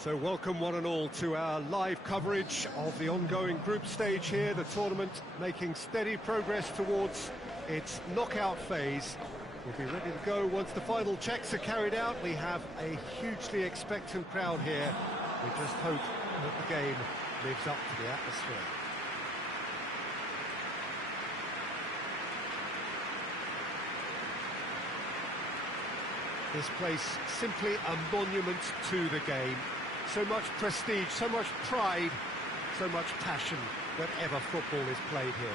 So welcome one and all to our live coverage of the ongoing group stage here, the tournament making steady progress towards its knockout phase. We'll be ready to go once the final checks are carried out. We have a hugely expectant crowd here. We just hope that the game lives up to the atmosphere. This place simply a monument to the game. So much prestige, so much pride, so much passion whenever football is played here.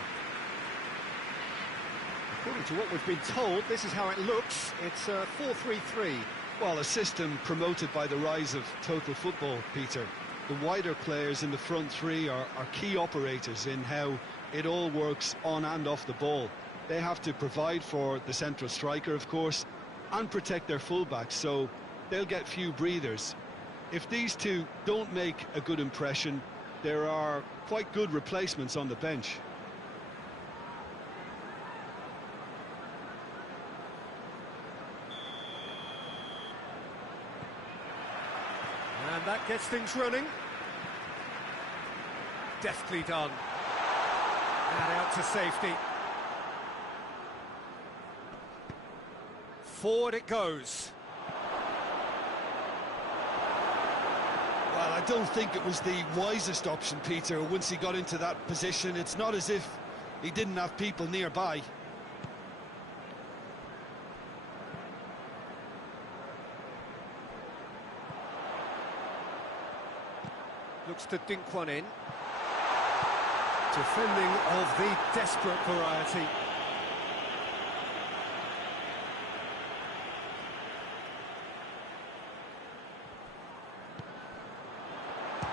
According to what we've been told, this is how it looks. It's 4-3-3. Well, a system promoted by the rise of total football, Peter. The wider players in the front three are key operators in how it all works on and off the ball. They have to provide for the central striker, of course, and protect their fullbacks, so they'll get few breathers. If these two don't make a good impression, there are quite good replacements on the bench. And that gets things running. Deftly done. And out to safety. Forward it goes. Well, I don't think it was the wisest option, Peter, once he got into that position. It's not as if he didn't have people nearby. Looks to dink one in. Defending of the desperate variety.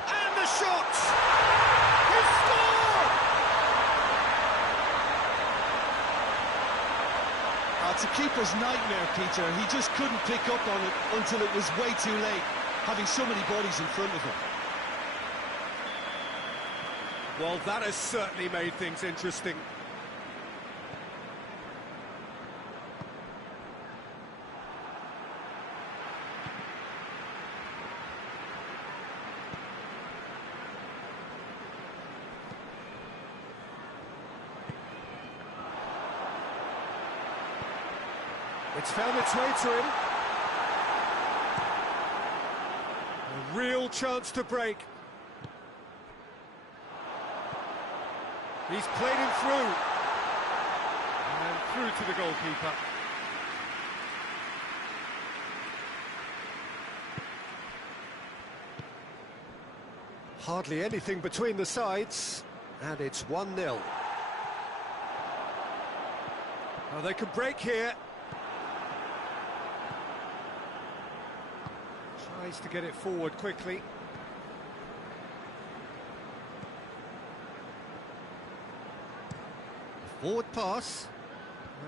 And the shot! He scored! It's a keeper's nightmare, Peter. He just couldn't pick up on it until it was way too late, having so many bodies in front of him. Well, that has certainly made things interesting. It's found its way to him. A real chance to break. He's played him through. And through to the goalkeeper. Hardly anything between the sides. And it's 1-0. Oh, they can break here. Tries to get it forward quickly. Forward pass.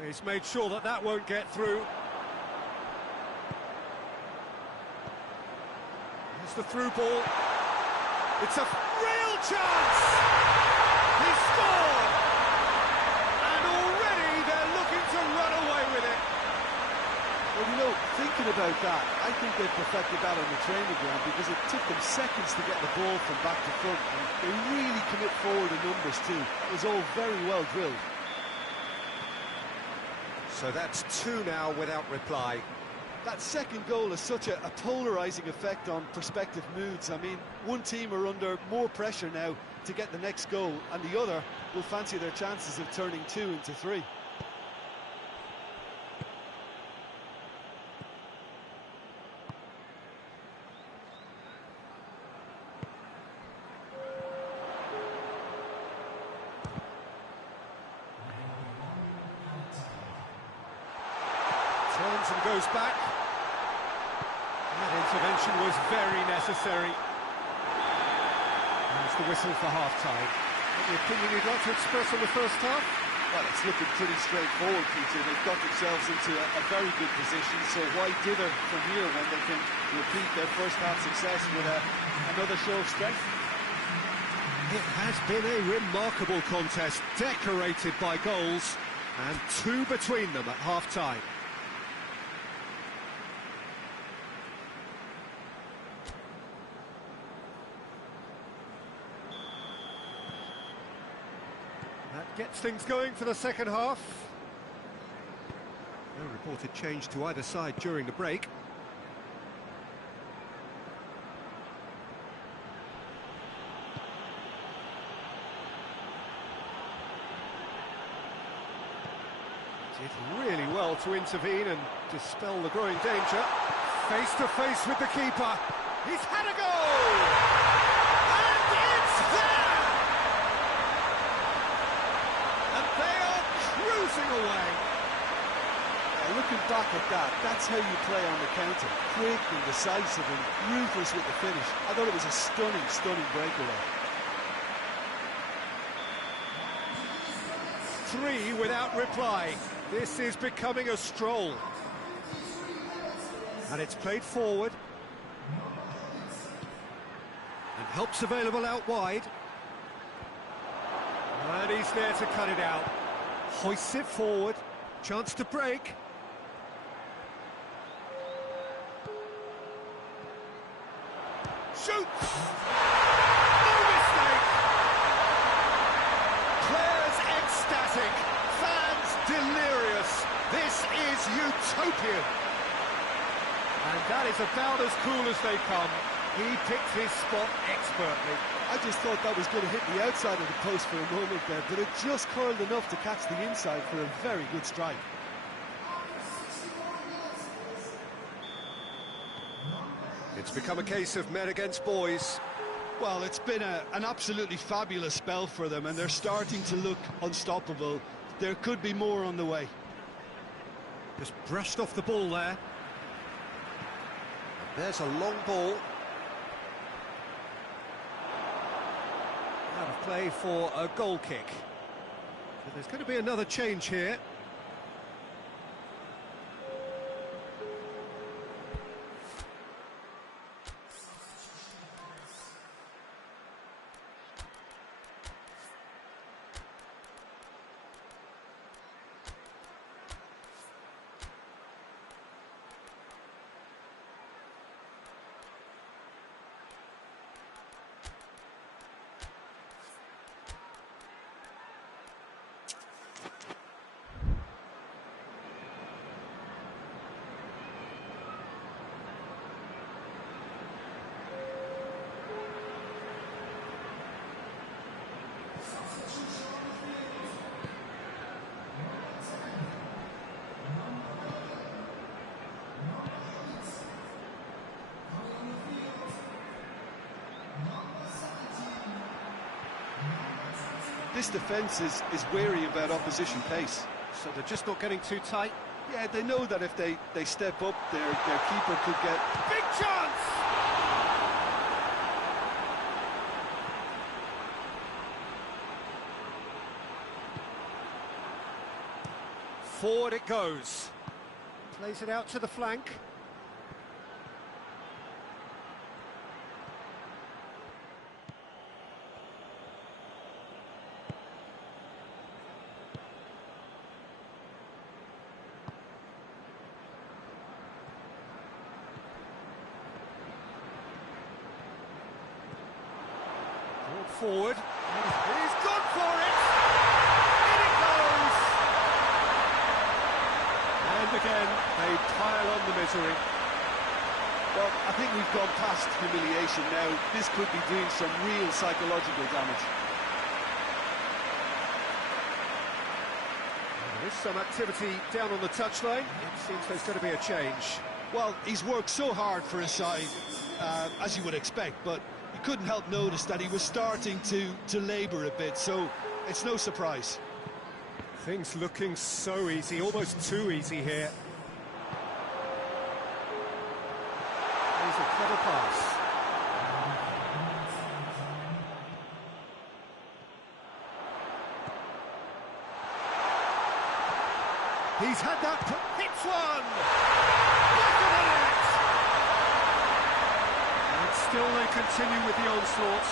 He's made sure that that won't get through. It's the through ball. It's a real chance! He scored! And already they're looking to run away with it. Well, you know, thinking about that, I think they perfected that on the training ground because it took them seconds to get the ball from back to front, and they really commit forward in numbers too. It was all very well drilled. So that's 2 now without reply. That second goal has such a polarising effect on prospective moods. I mean, one team are under more pressure now to get the next goal, and the other will fancy their chances of turning 2 into 3. Turns and goes back. That intervention was very necessary. There's the whistle for half-time. Any opinion you'd like to express on the first half? Well, it's looking pretty straightforward, Peter. They've got themselves into a very good position, so why dither from here when they can repeat their first half success with another show of strength? It has been a remarkable contest, decorated by goals, and 2 between them at half-time. Gets things going for the second half. No reported change to either side during the break. Did really well to intervene and dispel the growing danger. Face to face with the keeper. He's had a goal! And it's there! And they are cruising away. Looking back at that, that's how you play on the counter. Quick and decisive and ruthless with the finish. I thought it was a stunning, stunning breakaway. 3 without reply. This is becoming a stroll. And it's played forward. And help's available out wide. And he's there to cut it out. Hoists it forward. Chance to break. Shoots! No mistake! Players ecstatic. Fans delirious. This is utopian. And that is about as cool as they come. He picked his spot expertly. I just thought that was going to hit the outside of the post for a moment there, but it just curled enough to catch the inside for a very good strike. It's become a case of men against boys. Well, it's been an absolutely fabulous spell for them, and they're starting to look unstoppable. There could be more on the way. Just brushed off the ball there. And there's a long ball. Out of play for a goal kick. So there's going to be another change here. This defence is wary about opposition pace. So they're just not getting too tight. Yeah, they know that if they step up, their keeper could get... Big chance! Forward it goes. Plays it out to the flank. Forward, he's gone for it, in it goes, and again they pile on the misery. Well, I think we've gone past humiliation now. This could be doing some real psychological damage. There is some activity down on the touchline. It seems there's going to be a change. Well, he's worked so hard for his side, as you would expect, but you couldn't help notice that he was starting to labour a bit, so it's no surprise. Things looking so easy, almost too easy here. Here's a clever pass. He's had that, hits one! Back of the net! And still they continue with the onslaught.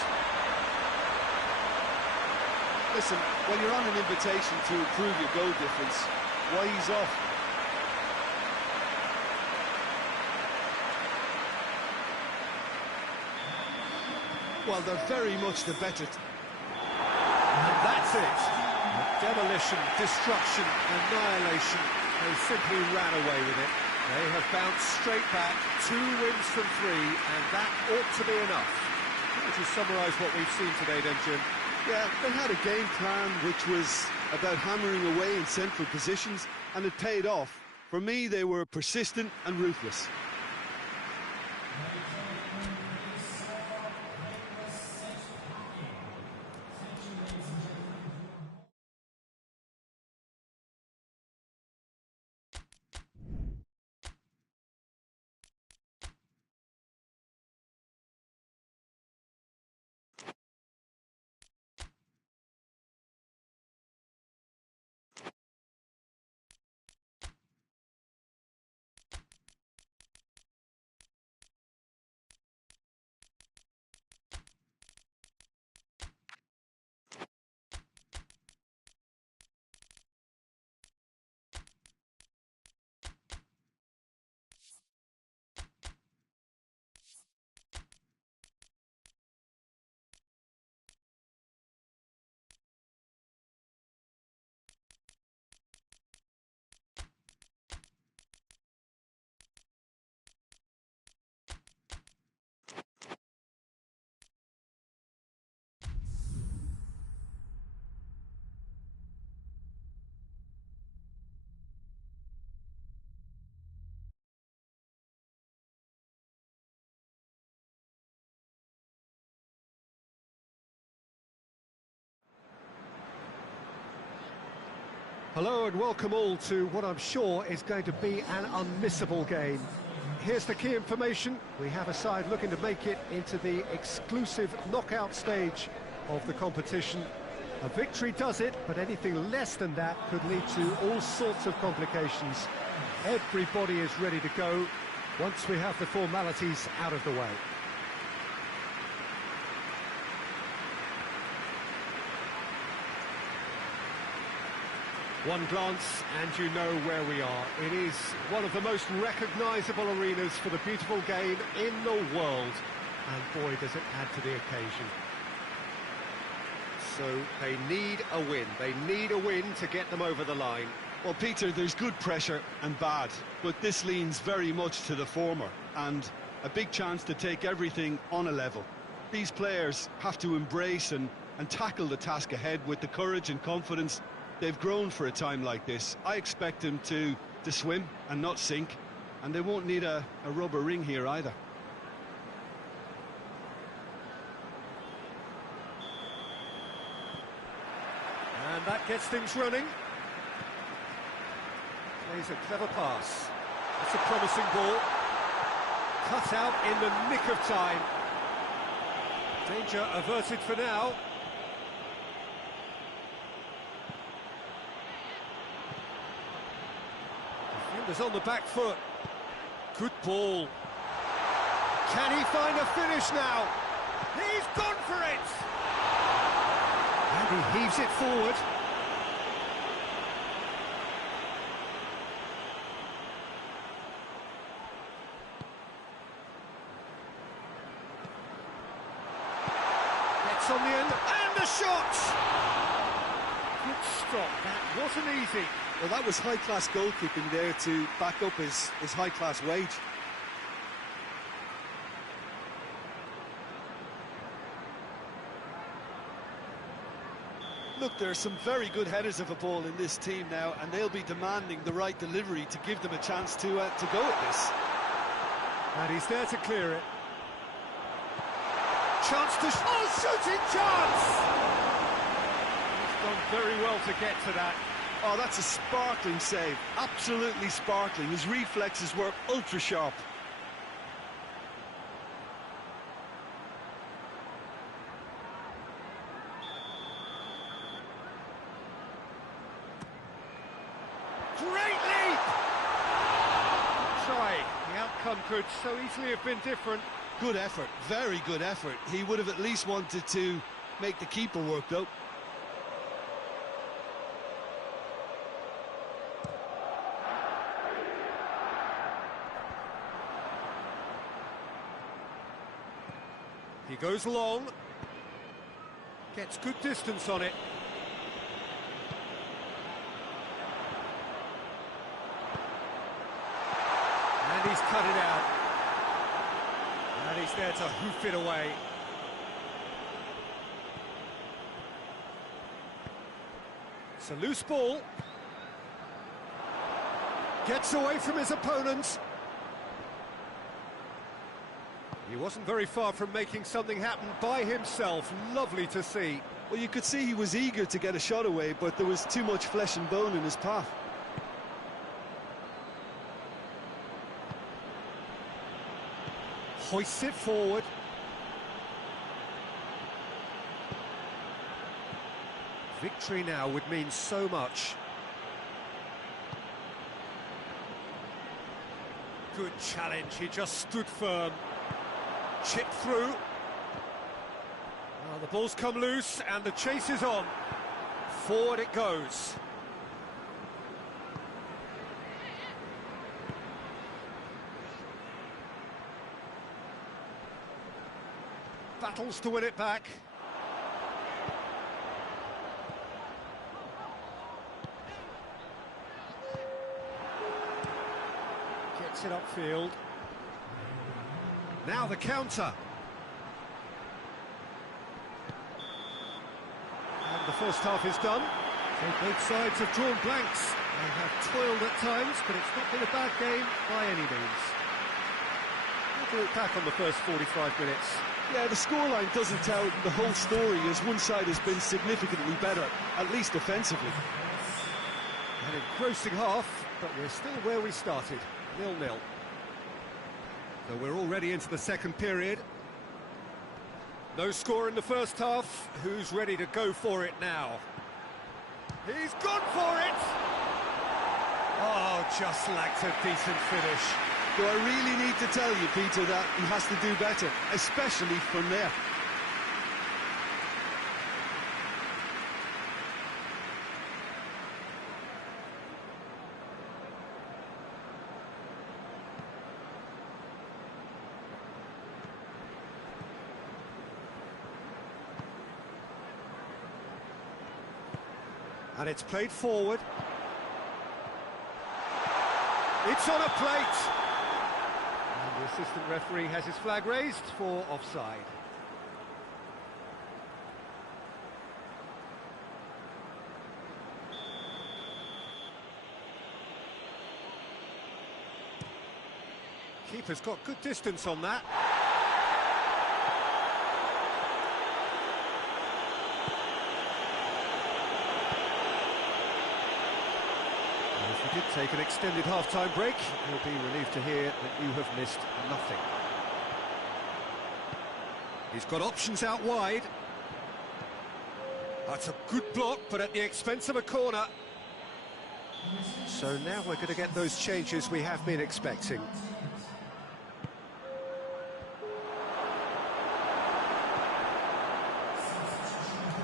Listen, when you're on an invitation to improve your goal difference, why ease off? Well, they're very much the better... And that's it. Demolition, destruction, annihilation. They simply ran away with it. They have bounced straight back, 2 wins from 3, and that ought to be enough. How would you summarise what we've seen today then, Jim? Yeah, they had a game plan which was about hammering away in central positions, and it paid off. For me, they were persistent and ruthless. Hello and welcome all to what I'm sure is going to be an unmissable game. Here's the key information. We have a side looking to make it into the exclusive knockout stage of the competition. A victory does it, but anything less than that could lead to all sorts of complications. Everybody is ready to go once we have the formalities out of the way. One glance and you know where we are. It is one of the most recognisable arenas for the beautiful game in the world. And boy, does it add to the occasion. So they need a win. They need a win to get them over the line. Well, Peter, there's good pressure and bad, but this leans very much to the former, and a big chance to take everything on a level. These players have to embrace and tackle the task ahead with the courage and confidence they've grown for a time like this. I expect them to swim and not sink, and they won't need a rubber ring here either. And that gets things running. Plays a clever pass. It's a promising ball. Cut out in the nick of time. Danger averted for now. Defenders on the back foot. Good ball. Can he find a finish now? He's gone for it! And he heaves it forward. Gets on the end, and the shot! Good stop, that wasn't easy. Well, that was high-class goalkeeping there to back up his high-class wage. Look, there are some very good headers of a ball in this team now, and they'll be demanding the right delivery to give them a chance to go at this. And he's there to clear it. Chance to... Oh, shooting chance! He's done very well to get to that. Oh, that's a sparkling save. Absolutely sparkling. His reflexes were ultra-sharp. Great leap! Try. The outcome could so easily have been different. Good effort, very good effort. He would have at least wanted to make the keeper work, though. He goes long. Gets good distance on it. cut it out. And he's there to hoof it away. It's a loose ball. Gets away from his opponent. He wasn't very far from making something happen by himself. Lovely to see. Well, you could see he was eager to get a shot away, but there was too much flesh and bone in his path. Hoists it forward. Victory now would mean so much. Good challenge, he just stood firm. Chip through. Well, the ball's come loose and the chase is on. Forward it goes. Battles to win it back. Gets it upfield. Now the counter. And the first half is done. So both sides have drawn blanks. They have toiled at times, but it's not been a bad game by any means. We'll look back on the first 45 minutes. Yeah, the scoreline doesn't tell the whole story, as one side has been significantly better, at least offensively. An engrossing half, but we're still where we started, 0-0. So we're already into the second period. No score in the first half. Who's ready to go for it now? He's gone for it! Oh, just lacked a decent finish. Do I really need to tell you, Peter, that he has to do better, especially from there? And it's played forward. It's on a plate. And the assistant referee has his flag raised for offside. Keeper's got good distance on that. If you did take an extended half-time break, you'll be relieved to hear that you have missed nothing. He's got options out wide. That's a good block, but at the expense of a corner. So now we're going to get those changes we have been expecting.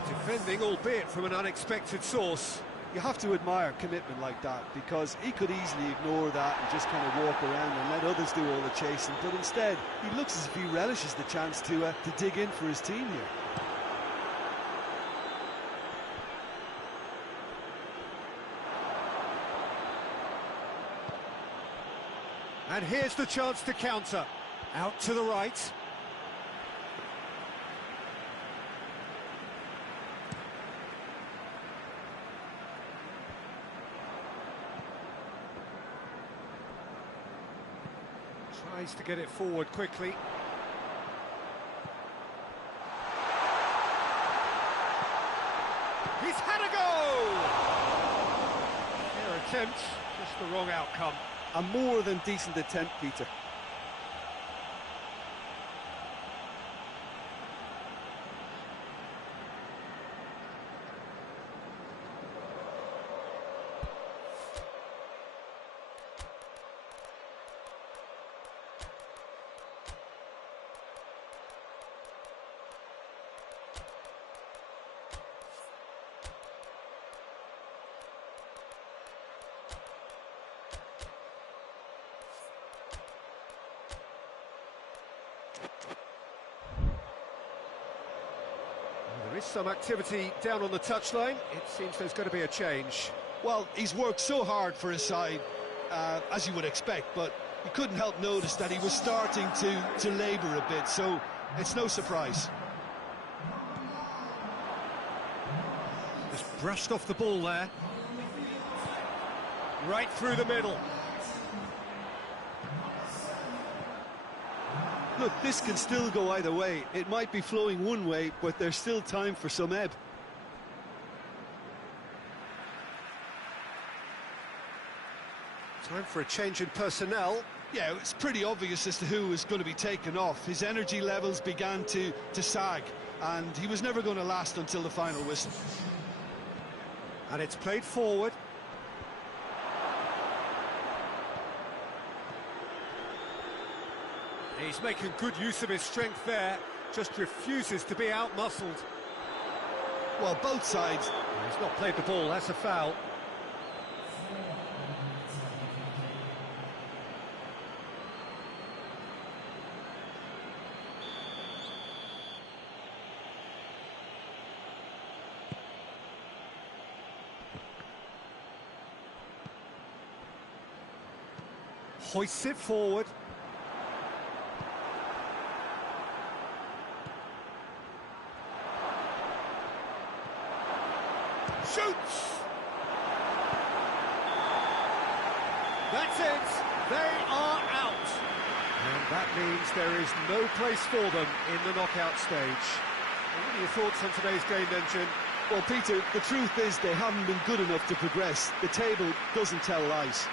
Defending, albeit from an unexpected source. You have to admire commitment like that, because he could easily ignore that and just kind of walk around and let others do all the chasing, but instead he looks as if he relishes the chance to dig in for his team here. And here's the chance to counter. Out to the right. Tries to get it forward quickly. He's had a go! Fair attempt, just the wrong outcome. A more than decent attempt, Peter. There is some activity down on the touchline. It seems there's going to be a change. Well, he's worked so hard for his side, as you would expect, but You couldn't help notice that he was starting to labour a bit, so it's no surprise. Just brushed off the ball there. Right through the middle. Look, this can still go either way. It might be flowing one way, but there's still time for some ebb. Time for a change in personnel. Yeah, it's pretty obvious as to who was going to be taken off. His energy levels began to sag, and he was never going to last until the final whistle. And it's played forward. He's making good use of his strength there, just refuses to be out-muscled. Well, both sides... He's not played the ball, that's a foul. Hoists it forward. Shoots! That's it, they are out. And that means there is no place for them in the knockout stage. What are your thoughts on today's game then, Jim? Well, Peter, the truth is they haven't been good enough to progress. The table doesn't tell lies.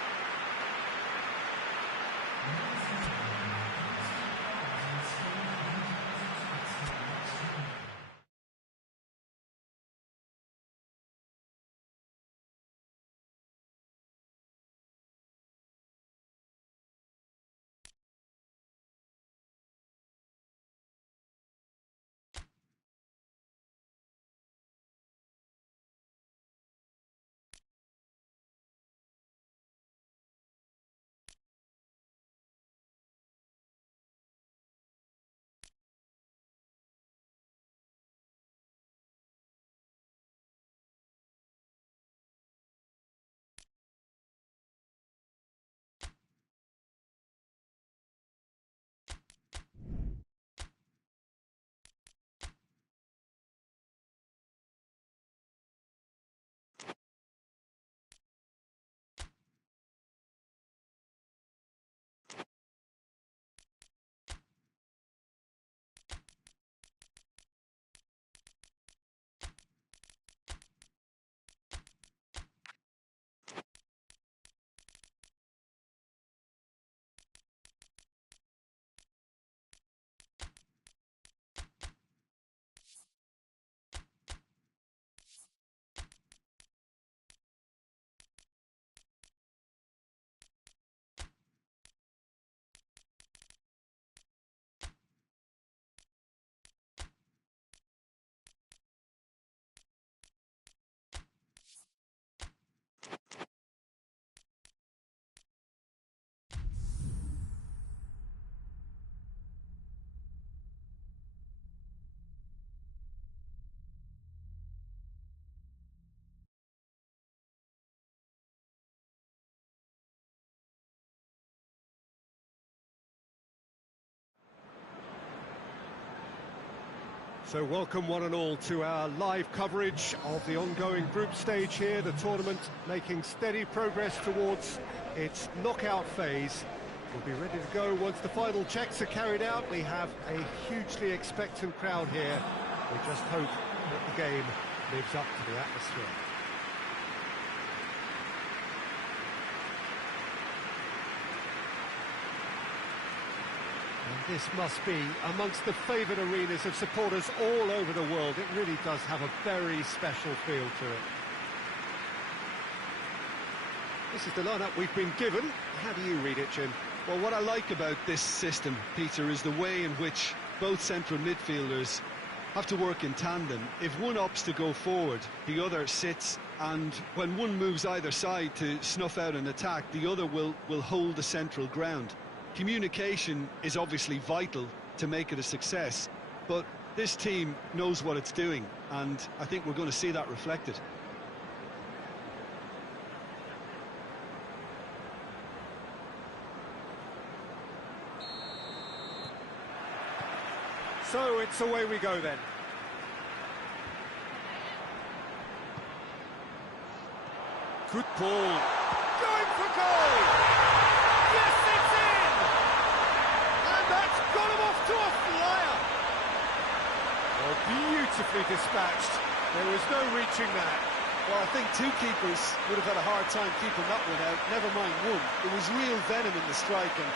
So welcome one and all to our live coverage of the ongoing group stage here, the tournament making steady progress towards its knockout phase. We'll be ready to go once the final checks are carried out. We have a hugely expectant crowd here. We just hope that the game lives up to the atmosphere. And this must be amongst the favoured arenas of supporters all over the world. It really does have a very special feel to it. This is the lineup we've been given. How do you read it, Jim? Well, what I like about this system, Peter, is the way in which both central midfielders have to work in tandem. If one opts to go forward, the other sits, and when one moves either side to snuff out an attack, the other will hold the central ground. Communication is obviously vital to make it a success, but this team knows what it's doing, and I think we're going to see that reflected. So it's away we go then. Good ball. Going for goal! Yes, it's in! And that's got him off to a flyer! Oh, beautifully dispatched. There was no reaching that. Well, I think two keepers would have had a hard time keeping that one out, never mind one. There was real venom in the strike and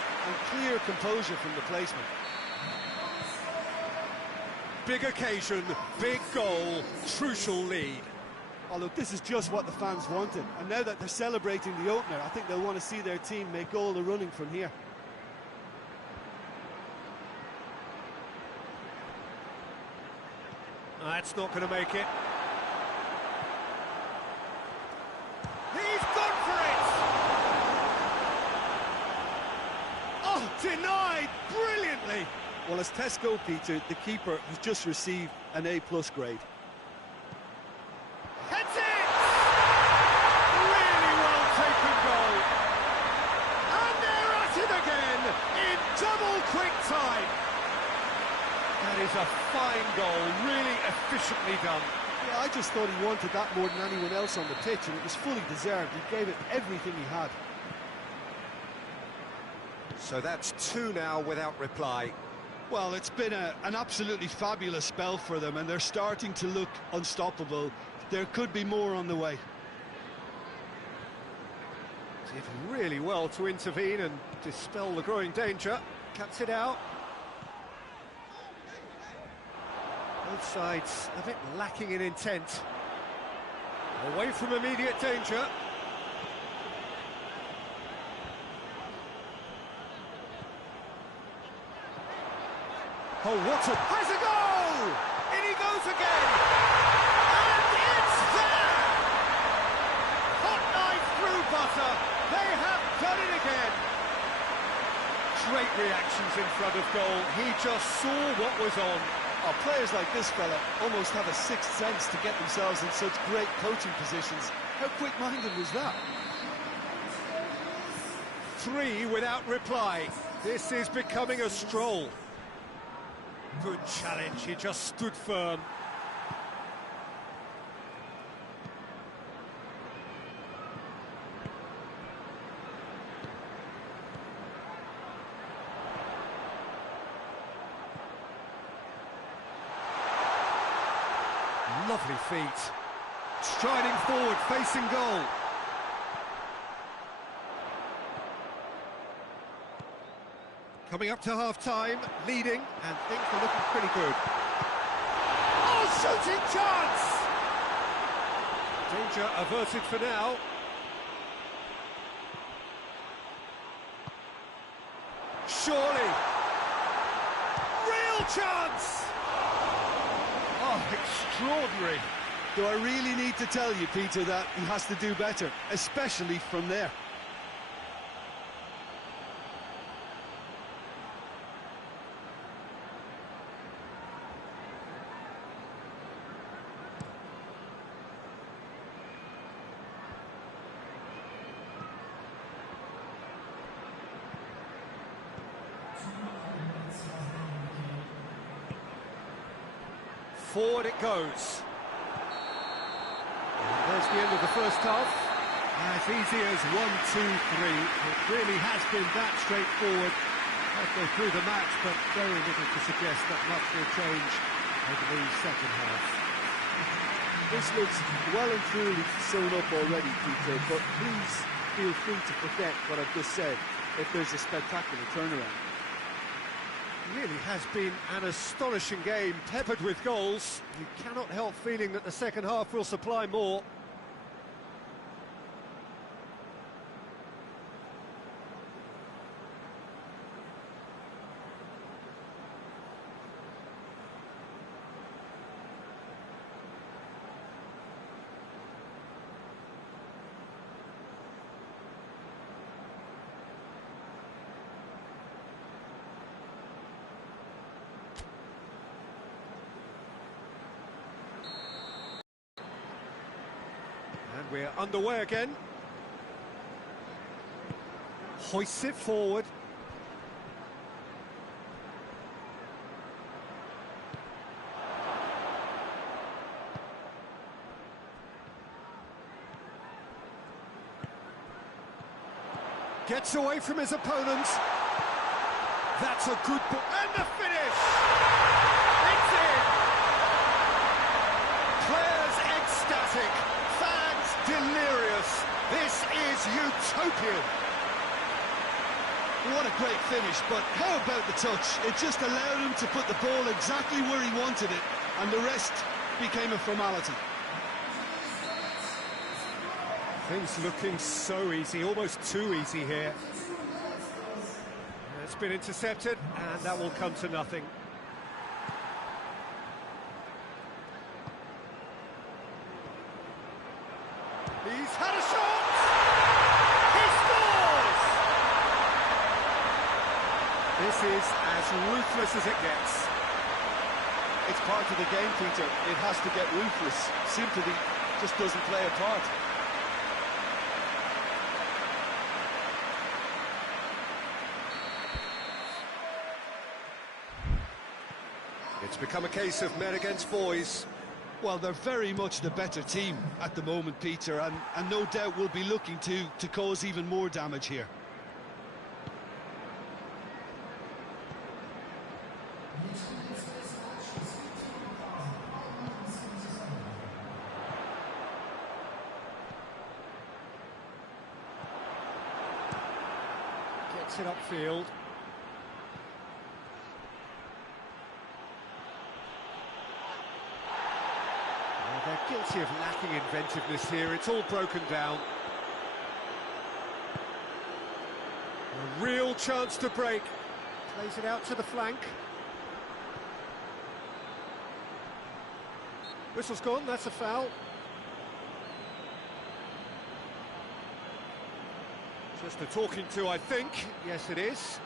clear composure from the placement. Big occasion, big goal, crucial lead. Oh, look, this is just what the fans wanted. And now that they're celebrating the opener, I think they'll want to see their team make all the running from here. That's not going to make it. He's gone for it! Oh, denied brilliantly! Well, as tests go, Peter, the keeper has just received an A+ grade. Heads it! Really well taken goal. And they're at it again in double quick time. That is a fine goal, really efficiently done. Yeah, I just thought he wanted that more than anyone else on the pitch, and it was fully deserved. He gave it everything he had. So that's two now without reply. Well, it's been an absolutely fabulous spell for them, and they're starting to look unstoppable. There could be more on the way. Did really well to intervene and dispel the growing danger. Cuts it out. Both sides a bit lacking in intent. Away from immediate danger. Oh, what a... Has a goal! In he goes again! And it's there! Hot knife through butter. They have done it again. Great reactions in front of goal. He just saw what was on. Oh, players like this fella almost have a sixth sense to get themselves in such great coaching positions. How quick-minded was that? Three without reply. This is becoming a stroll. Good challenge, he just stood firm. Lovely feet. Striding forward, facing goal. Coming up to half-time, leading, and things are looking pretty good. Oh, shooting chance! Danger averted for now. Surely. Real chance! Oh, extraordinary. Do I really need to tell you, Peter, that he has to do better, especially from there? Forward it goes. And there's the end of the first half. As easy as 1, 2, 3. It really has been that straightforward. Halfway through the match, but very little to suggest that much will change over the second half. This looks well and truly sewn up already, Peter, but please feel free to forget what I've just said if there's a spectacular turnaround. Really has been an astonishing game, peppered with goals. You cannot help feeling that the second half will supply more. And we're underway again. Hoists it forward. Gets away from his opponent. That's a good ball. And the finish! It's in! Players ecstatic, fans delirious. This is utopian. What a great finish, but how about the touch? It just allowed him to put the ball exactly where he wanted it, and the rest became a formality. Things looking so easy, almost too easy here. It's been intercepted, and that will come to nothing. He's had a shot! He scores! This is as ruthless as it gets. It's part of the game, Peter. It has to get ruthless. Sympathy just doesn't play a part. It's become a case of men against boys. Well, they're very much the better team at the moment, Peter, and no doubt will be looking to cause even more damage here. Gets it upfield. They're guilty of lacking inventiveness here. It's all broken down. A real chance to break. Plays it out to the flank. Whistle's gone, that's a foul. Just a talking to, I think. Yes, it is.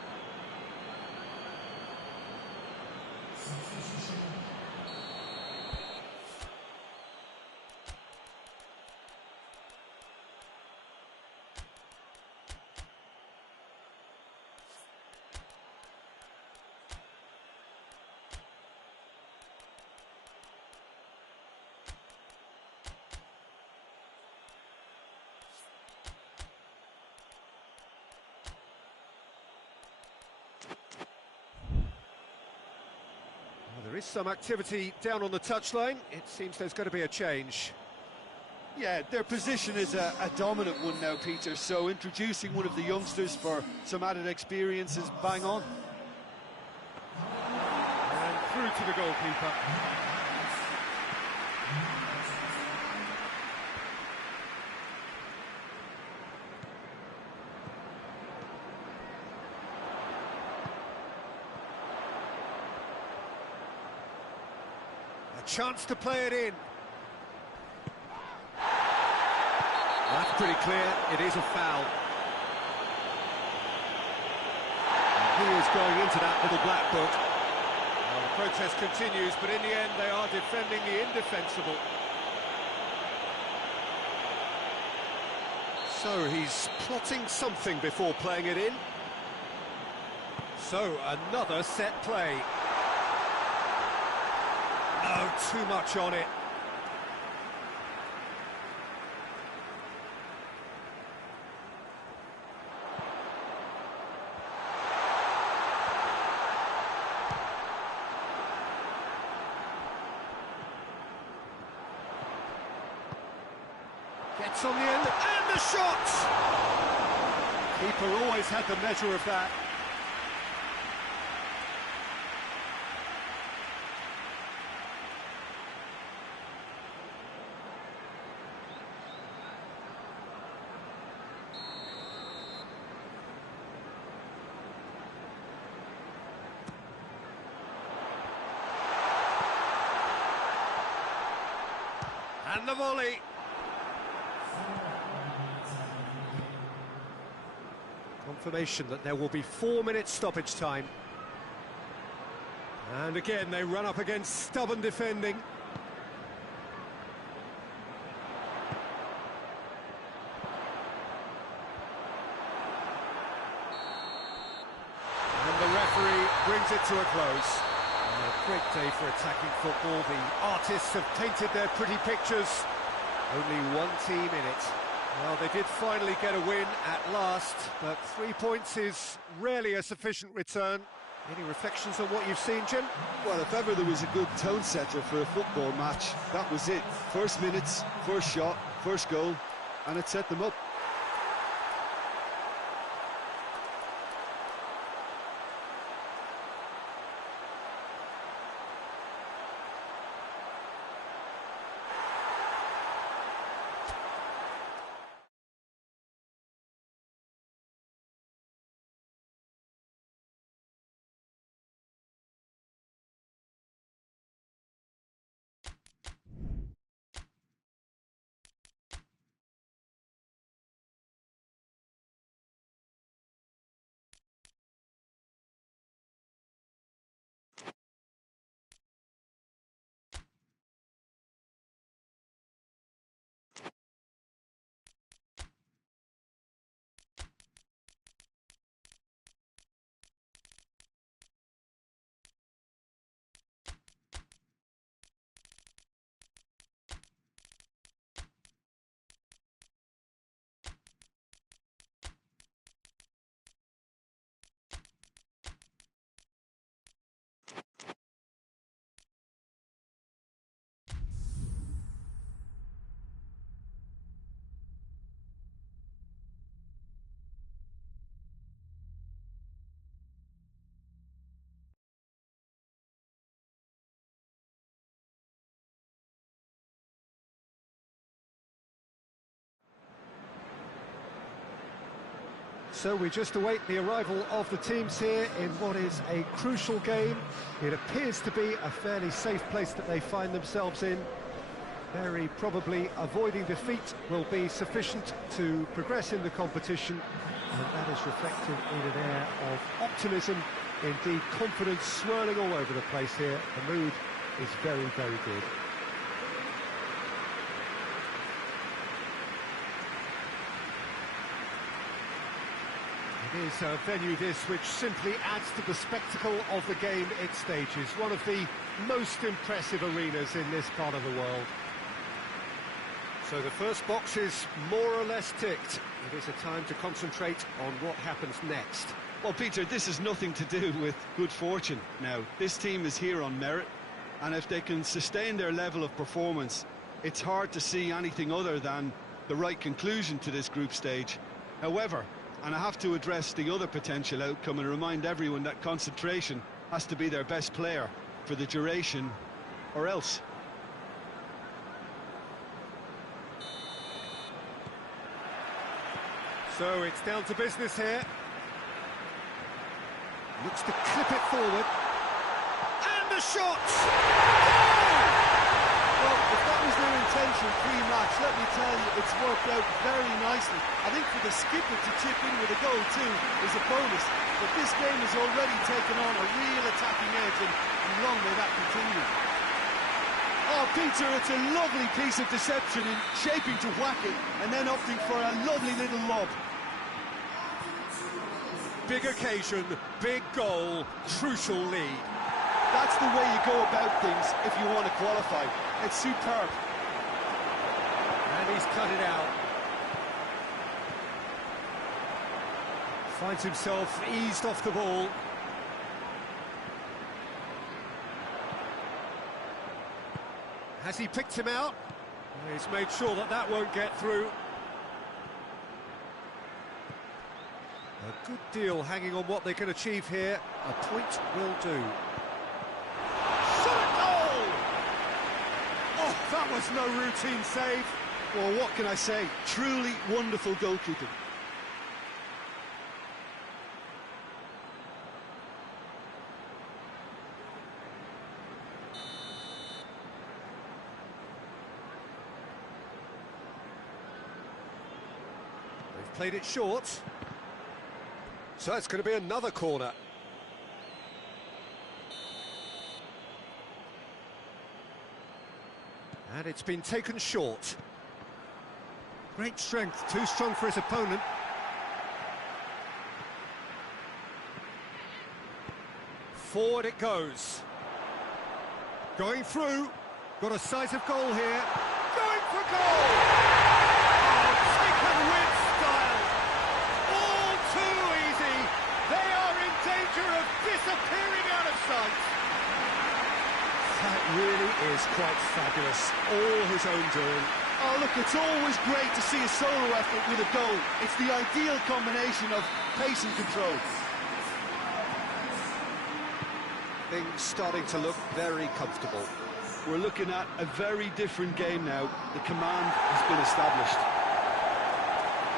There is some activity down on the touchline. It seems there's going to be a change. Yeah, their position is a dominant one now, Peter, so introducing one of the youngsters for some added experience is bang on. And through to the goalkeeper. Chance to play it in. That's pretty clear, it is a foul. And he is going into that little black book. Well, the protest continues, but in the end they are defending the indefensible. So he's plotting something before playing it in. So another set play. No, too much on it. Gets on the end, and the shot! Keeper always had the measure of that. And the volley. Confirmation that there will be 4 minutes stoppage time. And again, they run up against stubborn defending. And the referee brings it to a close. A great day for attacking football. The artists have painted their pretty pictures. Only one team in it. Well, they did finally get a win at last, but 3 points is rarely a sufficient return. Any reflections on what you've seen, Jim? Well, if ever there was a good tone setter for a football match, that was it. First minutes, first shot, first goal, and it set them up. So we just await the arrival of the teams here in what is a crucial game. It appears to be a fairly safe place that they find themselves in. Very probably avoiding defeat will be sufficient to progress in the competition, and that is reflected in an air of optimism, indeed confidence swirling all over the place here. The mood is very, very good. It is a venue this which simply adds to the spectacle of the game it stages. One of the most impressive arenas in this part of the world. So the first box is more or less ticked. It is a time to concentrate on what happens next. Well, Peter, this has nothing to do with good fortune now. This team is here on merit, and if they can sustain their level of performance, it's hard to see anything other than the right conclusion to this group stage. However, and I have to address the other potential outcome and remind everyone that concentration has to be their best player for the duration, or else. So it's down to business here. Looks to clip it forward. And the shot! Well, if that was their intention pre-match, let me tell you, it's worked out very nicely. I think for the skipper to chip in with a goal too is a bonus. But this game has already taken on a real attacking edge, and long may that continue. Oh, Peter, it's a lovely piece of deception in shaping to whack it and then opting for a lovely little lob. Big occasion, big goal, crucial lead. That's the way you go about things if you want to qualify. It's superb. And he's cut it out. Finds himself eased off the ball. Has he picked him out? He's made sure that that won't get through. A good deal hanging on what they can achieve here. A point will do. Shot! Goal! Oh, that was no routine save. Well, what can I say? Truly wonderful goalkeeping. They've played it short. So it's going to be another corner. And it's been taken short. Great strength, too strong for his opponent. Forward it goes. Going through. Got a sight of goal here. Going for goal! Oh, taken own doing. Oh, look, it's always great to see a solo effort with a goal. It's the ideal combination of pace and control. Things starting to look very comfortable. We're looking at a very different game now. The command has been established.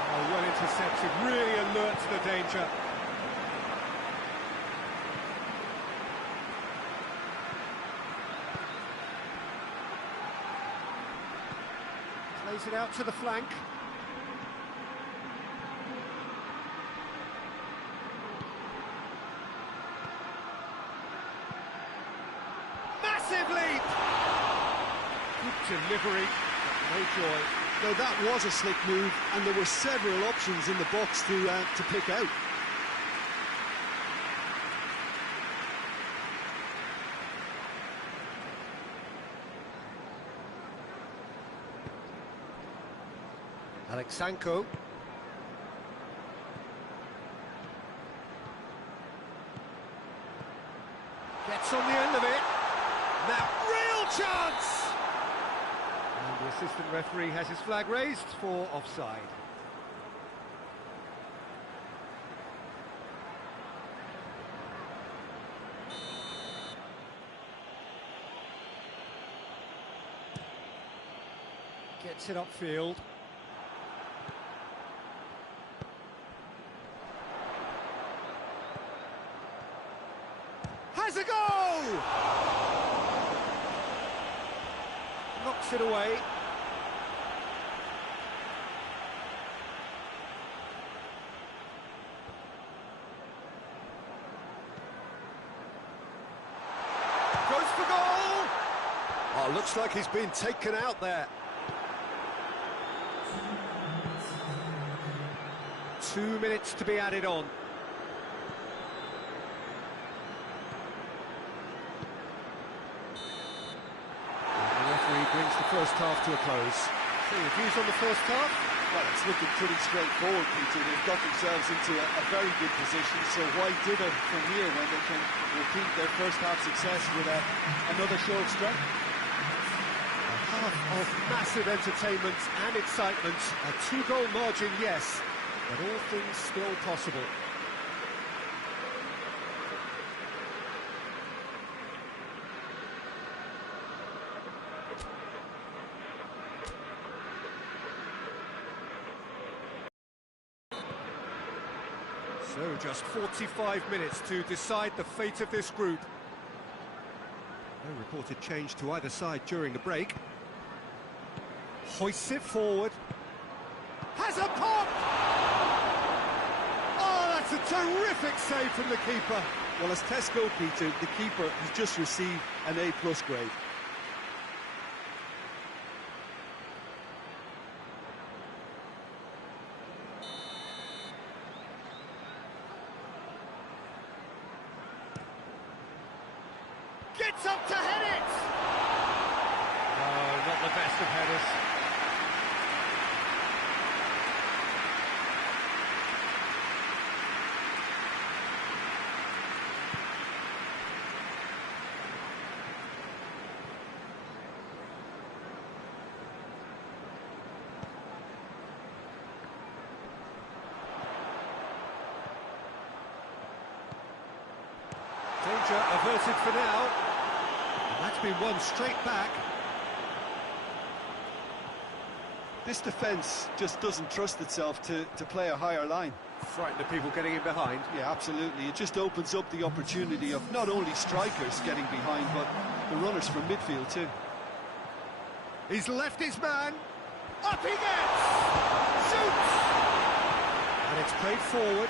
Oh, well intercepted, really alert to the danger. Plays it out to the flank. Massive leap! Good delivery, but no joy. Now that was a slick move, and there were several options in the box to pick out. Alexanko. Gets on the end of it. Now, real chance! And the assistant referee has his flag raised for offside. Gets it upfield. Has a go! Knocks it away. Goes for goal! Oh, looks like he's been taken out there. 2 minutes to be added on. Brings the first half to a close. So your views on the first half? Well, it's looking pretty straightforward, Peter. They've got themselves into a very good position, so why dither from here when they can repeat their first half success with another short stretch? A half of massive entertainment and excitement. A 2-goal margin, yes, but all things still possible. So just 45 minutes to decide the fate of this group. No reported change to either side during the break. Hoists it forward. Has a pop! Oh, that's a terrific save from the keeper. Well, as tests go, Peter, the keeper has just received an A+ grade. Gets up to head it! Oh, not the best of headers. Danger averted for now. And that's been won straight back. This defence just doesn't trust itself to play a higher line. Frightened of people getting in behind. Yeah, absolutely. It just opens up the opportunity of not only strikers getting behind, but the runners from midfield too. He's left his man. Up he gets! Shoots! And it's played forward.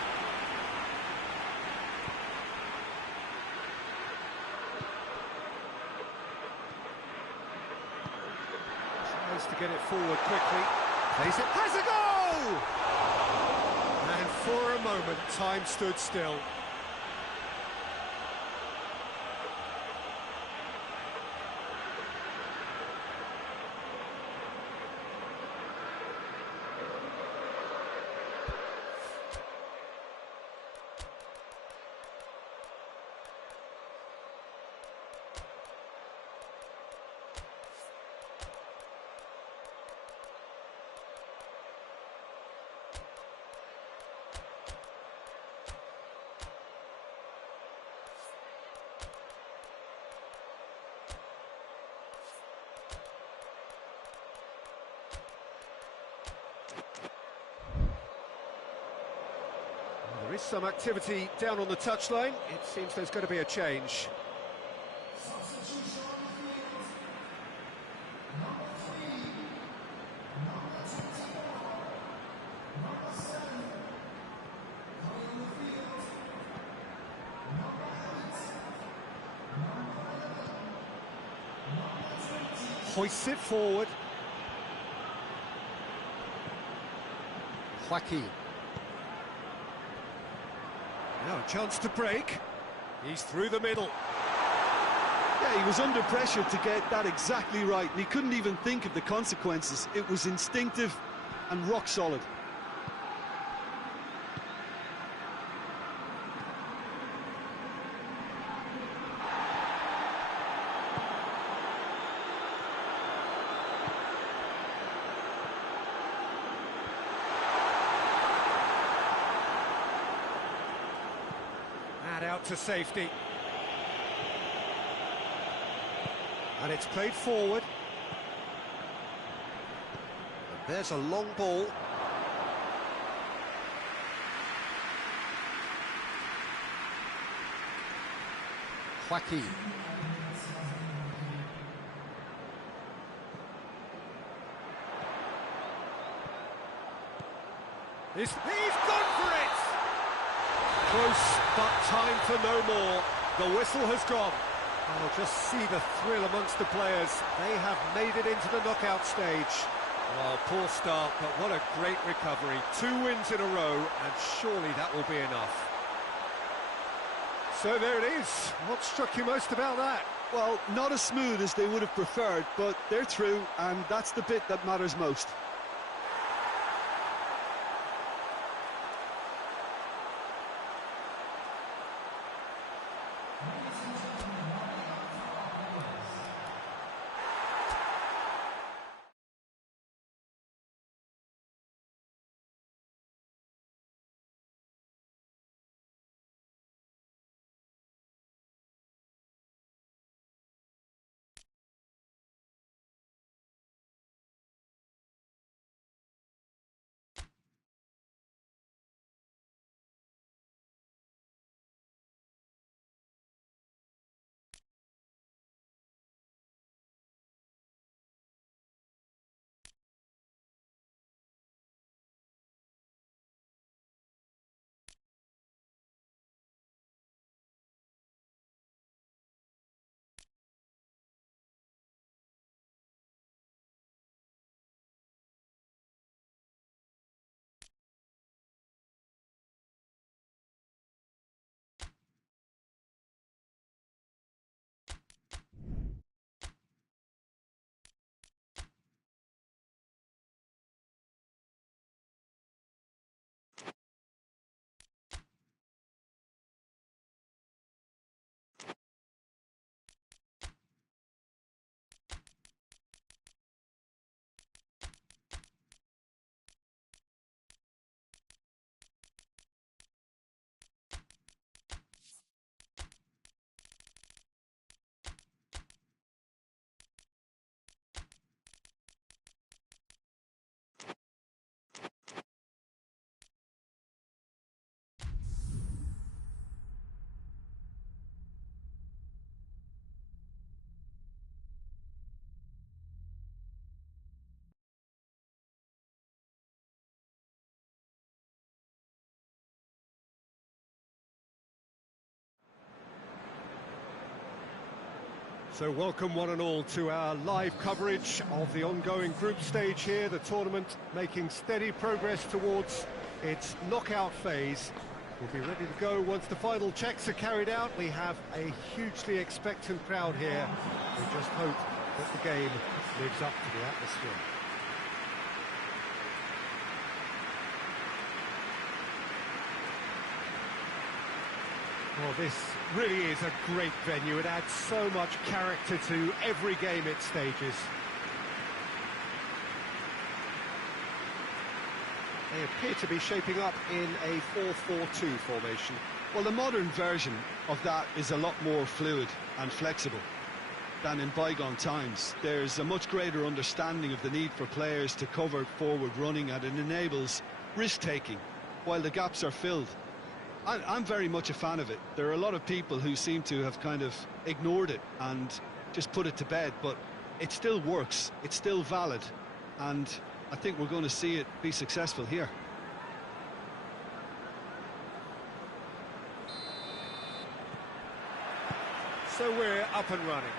Tries to get it forward quickly. Plays it. Has a goal! And for a moment, time stood still. is some activity down on the touchline. It seems there's going to be a change. Hoists it forward. Joaquin. Now a chance to break. He's through the middle. Yeah, he was under pressure to get that exactly right, and he couldn't even think of the consequences. It was instinctive and rock solid. Out to safety. And it's played forward. And there's a long ball. Joaquin. He's gone for it! Close, but time for no more. The whistle has gone. Oh, just see the thrill amongst the players. They have made it into the knockout stage. Well, poor start, but what a great recovery. 2 wins in a row, and surely that will be enough. So there it is. What struck you most about that? Well, not as smooth as they would have preferred, but they're through, and that's the bit that matters most. So welcome one and all to our live coverage of the ongoing group stage here, the tournament making steady progress towards its knockout phase. We'll be ready to go once the final checks are carried out. We have a hugely expectant crowd here. We just hope that the game lives up to the atmosphere. Well, this really is a great venue. It adds so much character to every game it stages. They appear to be shaping up in a 4-4-2 formation. Well, the modern version of that is a lot more fluid and flexible than in bygone times. There's a much greater understanding of the need for players to cover forward running, and it enables risk-taking while the gaps are filled. I'm very much a fan of it. There are a lot of people who seem to have kind of ignored it and just put it to bed, but it still works, it's still valid, and I think we're going to see it be successful here. So we're up and running.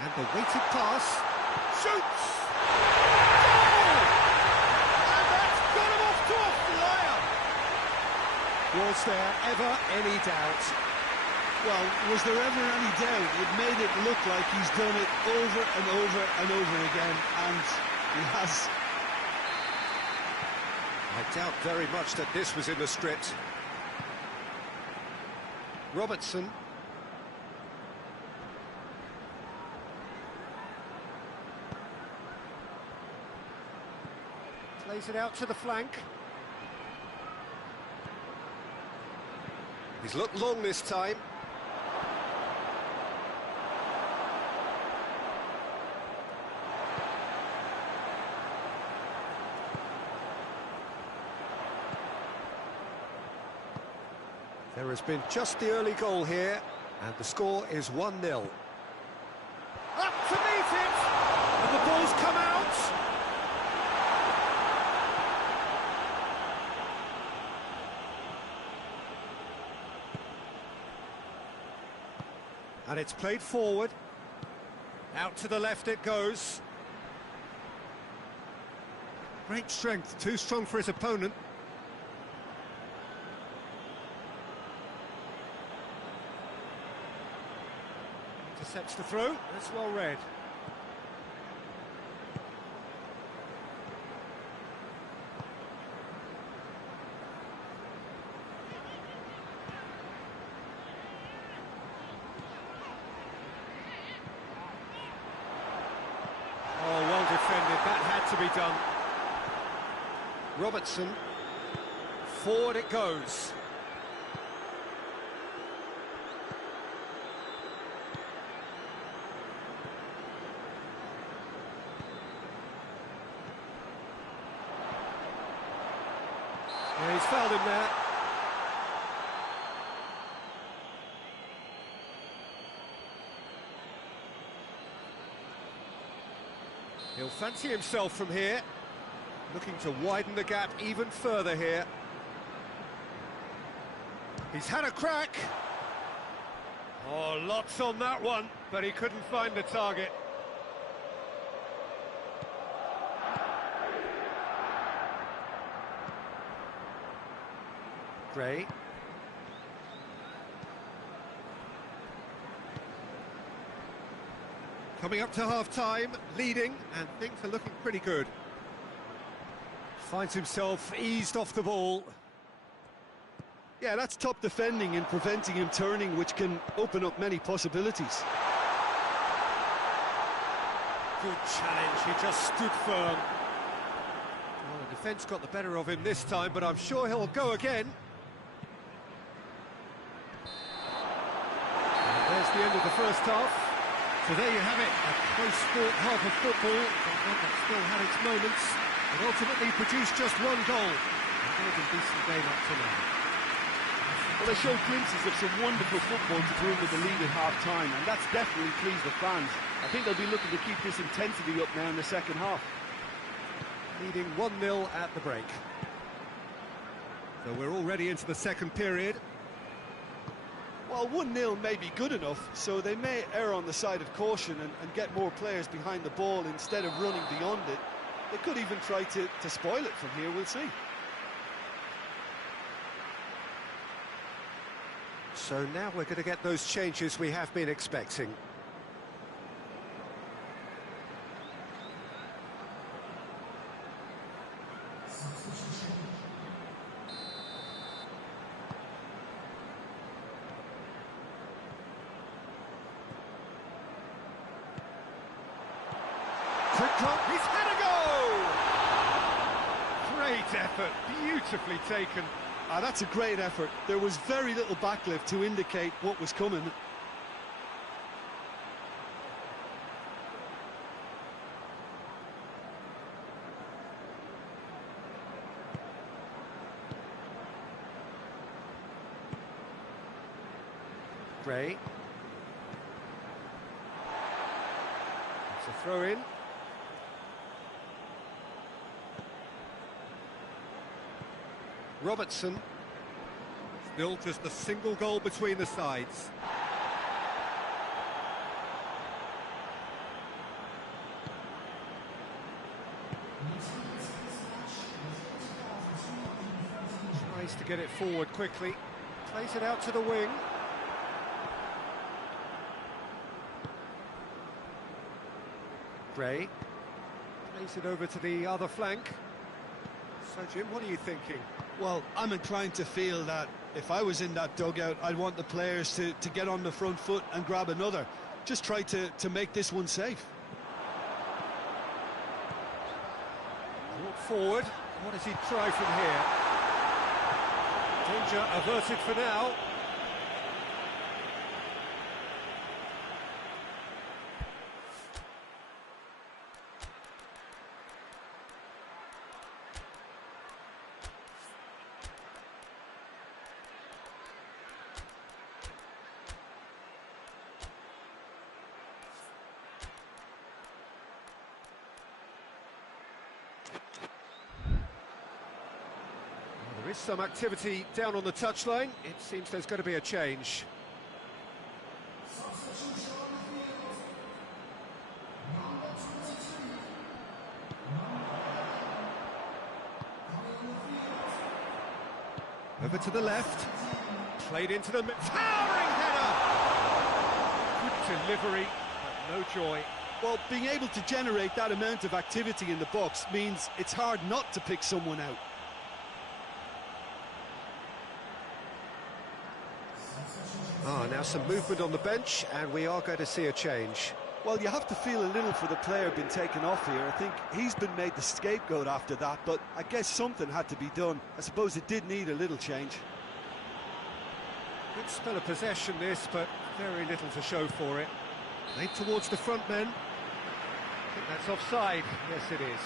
And the weighted pass. Shoots! Goal! And that's got him off to a flyer! Was there ever any doubt? Well, was there ever any doubt? It made it look like he's done it over and over and over again, and he has. I doubt very much that this was in the script. Robertson. Plays it out to the flank. He's looked long this time. There has been just the early goal here, and the score is 1-0. Up to meet it! And the ball's come out! And it's played forward. Out to the left it goes. Great strength, too strong for his opponent. Intercepts the throw, that's well read. Oh, well defended, that had to be done. Robertson, forward it goes. Yeah, he's fouled him there. He'll fancy himself from here, looking to widen the gap even further here. He's had a crack. Oh, lots on that one, but he couldn't find the target. Gray. Coming up to half-time, leading, and things are looking pretty good. Finds himself eased off the ball. Yeah, that's top defending and preventing him turning, which can open up many possibilities. Good challenge, he just stood firm. Well, the defence got the better of him this time, but I'm sure he'll go again. And there's the end of the first half. So there you have it, a close-fought half of football, but one that still had its moments, and ultimately produced just one goal. A more than decent game up to now. Well, they showed glimpses of some wonderful football to bring with the lead at half-time, and that's definitely pleased the fans. I think they'll be looking to keep this intensity up now in the second half. Leading 1-0 at the break. So we're already into the second period. Well, 1-0 may be good enough, so they may err on the side of caution and get more players behind the ball instead of running beyond it. They could even try to spoil it from here, we'll see. So now we're going to get those changes we have been expecting. He's had a go! Great effort, beautifully taken. That's a great effort. There was very little backlift to indicate what was coming. Gray. It's a throw-in. Robertson. Still just a single goal between the sides. Tries to get it forward quickly. Plays it out to the wing. Gray. Plays it over to the other flank. So, Jim, what are you thinking? Well, I'm inclined to feel that if I was in that dugout, I'd want the players to get on the front foot and grab another. Just try to make this one safe. Brought forward. What does he try from here? Danger averted for now. There is some activity down on the touchline. It seems there's going to be a change. Over to the left. Played into the towering header! Good delivery, but no joy. Well, being able to generate that amount of activity in the box means it's hard not to pick someone out. Now some movement on the bench, and we are going to see a change. Well, you have to feel a little for the player being taken off here. I think he's been made the scapegoat after that, but I guess something had to be done. I suppose it did need a little change. Good spell of possession this, but very little to show for it. Played towards the front men. I think that's offside. Yes, it is.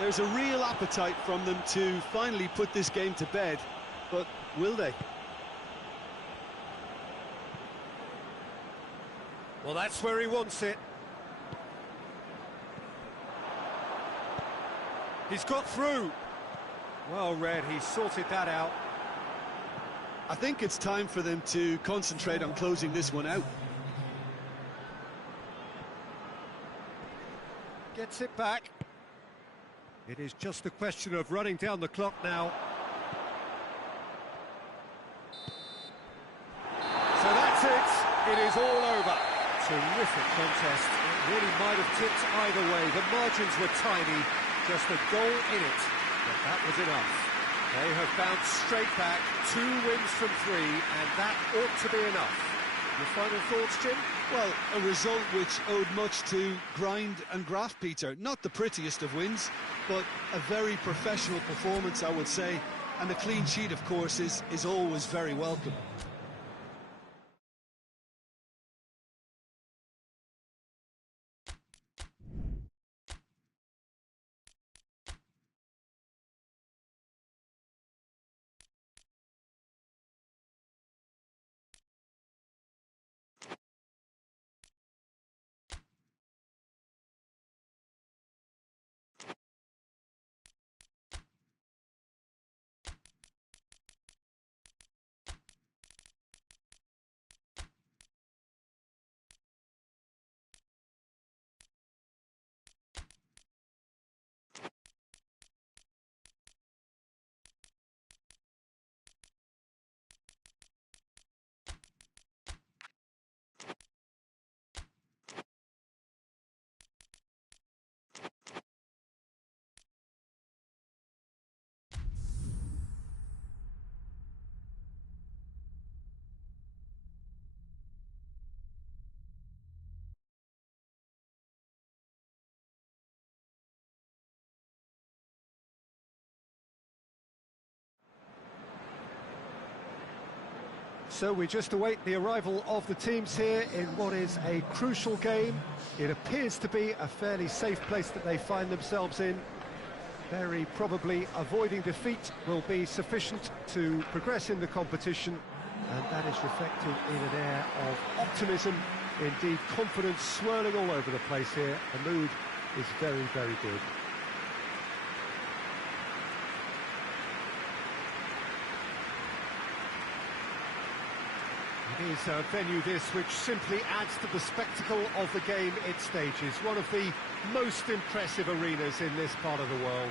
There's a real appetite from them to finally put this game to bed, but will they? Well, that's where he wants it. He's got through. Well read, he sorted that out. I think it's time for them to concentrate on closing this one out. Gets it back. It is just a question of running down the clock now. So that's it. It is all over. Terrific contest. It really might have tipped either way. The margins were tiny. Just a goal in it. But that was enough. They have bounced straight back. 2 wins from 3, and that ought to be enough. Your final thoughts, Jim? Well, a result which owed much to grind and graft, Peter. Not the prettiest of wins, but a very professional performance, I would say. And a clean sheet, of course, is always very welcome. So we just await the arrival of the teams here in what is a crucial game. It appears to be a fairly safe place that they find themselves in. Very probably avoiding defeat will be sufficient to progress in the competition, and that is reflected in an air of optimism, indeed confidence swirling all over the place here. The mood is very, very good. It is a venue this which simply adds to the spectacle of the game it stages. One of the most impressive arenas in this part of the world.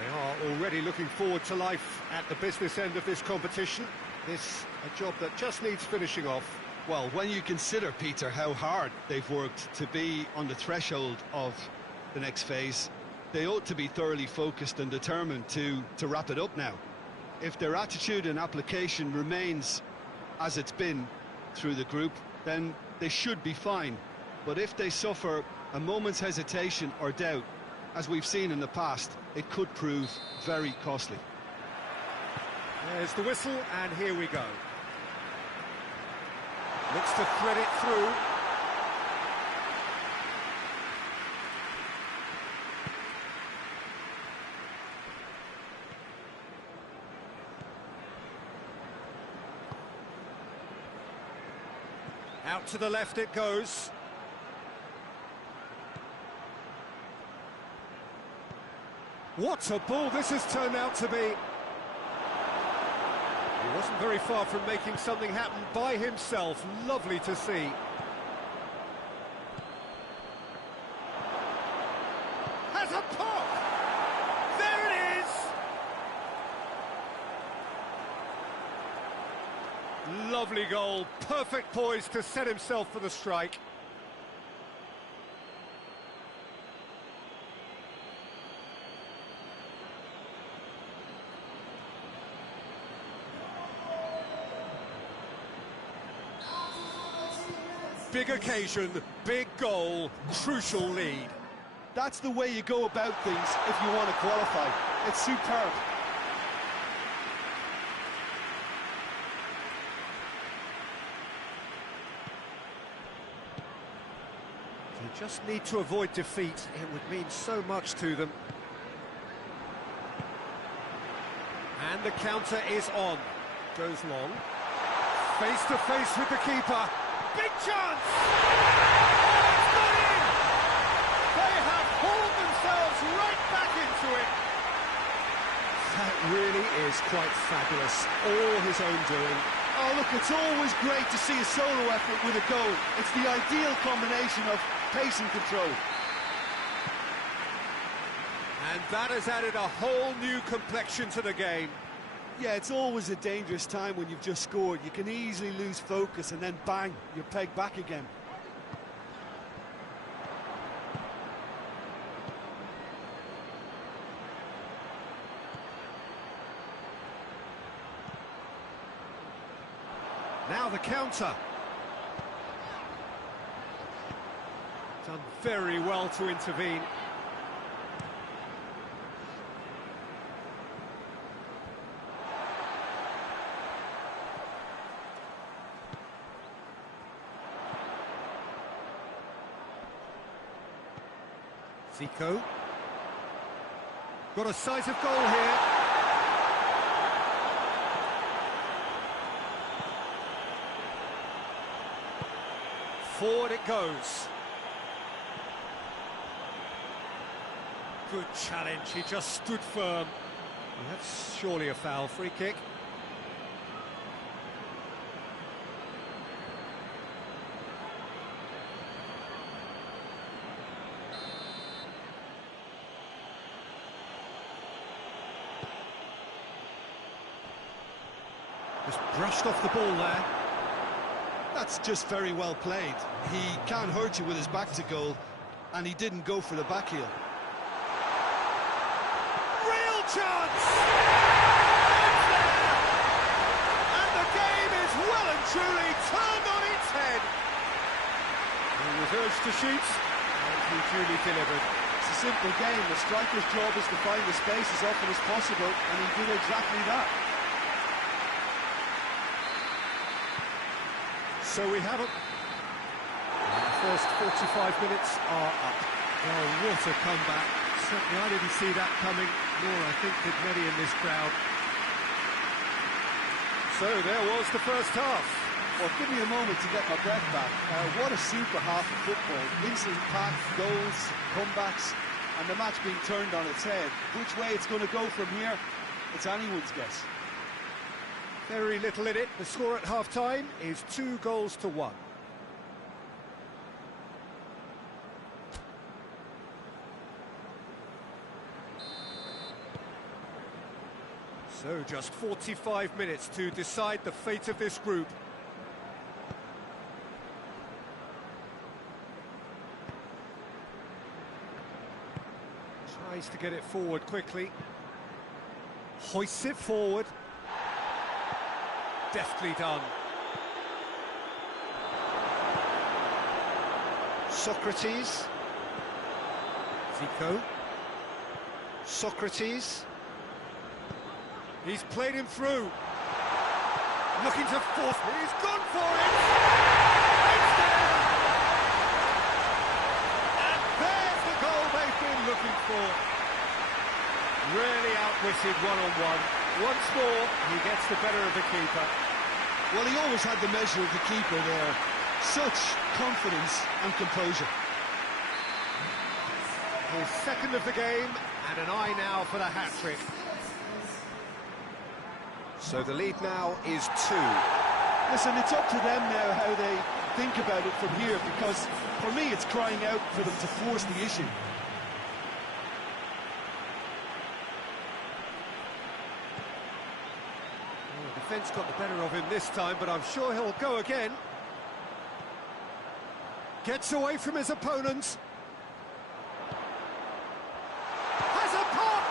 They are already looking forward to life at the business end of this competition. This a job that just needs finishing off. Well, when you consider, Peter, how hard they've worked to be on the threshold of the next phase, they ought to be thoroughly focused and determined to wrap it up now. If their attitude and application remains as it's been through the group, then they should be fine. But if they suffer a moment's hesitation or doubt, as we've seen in the past, it could prove very costly. There's the whistle, and here we go. Looks to thread it through. Out to the left it goes. What a ball this has turned out to be. He wasn't very far from making something happen by himself. Lovely to see. Has a pop! There it is! Lovely goal. Perfect poise to set himself for the strike. Big occasion, big goal, crucial lead. That's the way you go about things if you want to qualify. It's superb. They just need to avoid defeat. It would mean so much to them. And the counter is on. Goes long. Face to face with the keeper. Big chance! Oh, it's got in! They have hauled themselves right back into it. That really is quite fabulous. All his own doing. Oh, look, it's always great to see a solo effort with a goal. It's the ideal combination of pace and control. And that has added a whole new complexion to the game. Yeah, it's always a dangerous time when you've just scored. You can easily lose focus and then bang, you're pegged back again. Now the counter. Done very well to intervene. Zico. Got a sight of goal here. Forward it goes. Good challenge, he just stood firm. And that's surely a foul. Free kick. Just brushed off the ball there. That's just very well played. He can't hurt you with his back to goal, and he didn't go for the back heel. Real chance! It's there! And the game is well and truly turned on its head. He was urged to shoot, and he duly delivered. It's a simple game. The striker's job is to find the space as often as possible, and he did exactly that. so we haven't. The first 45 minutes are up. Oh, what a comeback. Certainly I didn't see that coming, nor I think did many in this crowd. So there was the first half. Well, give me a moment to get my breath back. What a super half of football. Instantly packed, goals, comebacks, and the match being turned on its head. Which way it's going to go from here, it's anyone's guess. Very little in it. The score at half-time is 2-1. So just 45 minutes to decide the fate of this group. Tries to get it forward quickly. Hoists it forward. Deftly done. Socrates. Zico. Socrates. He's played him through. Looking to force it. He's gone for it. It's there. And there's the goal they've been looking for. Really outwitted one-on-one. Once more, he gets the better of the keeper. Well, he always had the measure of the keeper there. Such confidence and composure. His second of the game, and an eye now for the hat-trick. So the lead now is 2. Listen, it's up to them now how they think about it from here, because for me it's crying out for them to force the issue. Well, the defence got the better of him this time, but I'm sure he'll go again. Gets away from his opponents. Has a pop!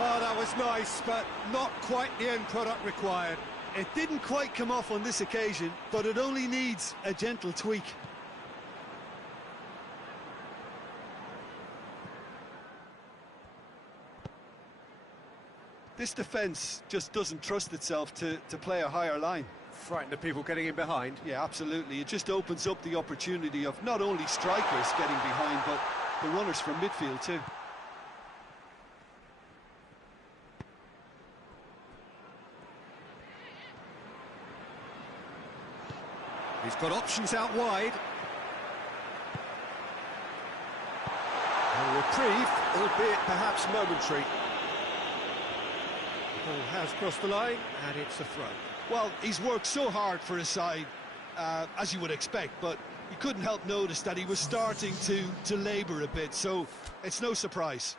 Oh, that was nice, but not quite the end product required. It didn't quite come off on this occasion, but it only needs a gentle tweak. This defence just doesn't trust itself to play a higher line. Frightened of people getting in behind. Yeah, absolutely. It just opens up the opportunity of not only strikers getting behind, but the runners from midfield too. He's got options out wide. A reprieve, albeit perhaps momentary. The ball has crossed the line, and it's a throw. Well, he's worked so hard for his side, as you would expect, but you couldn't help notice that he was starting to labour a bit, so it's no surprise.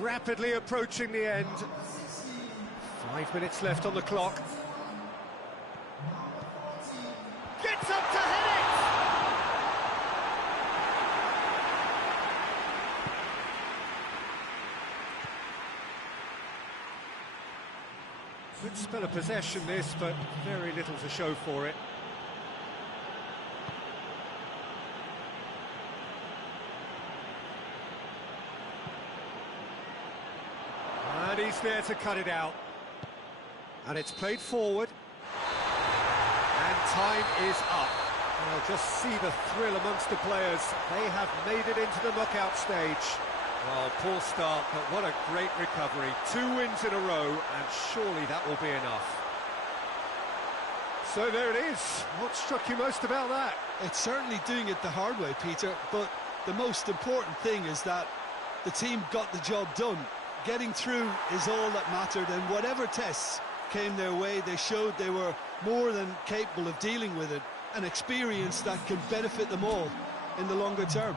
Rapidly approaching the end. 5 minutes left on the clock. Gets up to hit it! Good spell of possession this, but very little to show for it. And he's there to cut it out. And it's played forward. And time is up. Well, just see the thrill amongst the players. They have made it into the knockout stage. Well, poor start, but what a great recovery. 2 wins in a row, and surely that will be enough. So there it is. What struck you most about that? It's certainly doing it the hard way, Peter, but the most important thing is that the team got the job done. Getting through is all that mattered, and whatever tests came their way, they showed they were more than capable of dealing with it, an experience that can benefit them all in the longer term.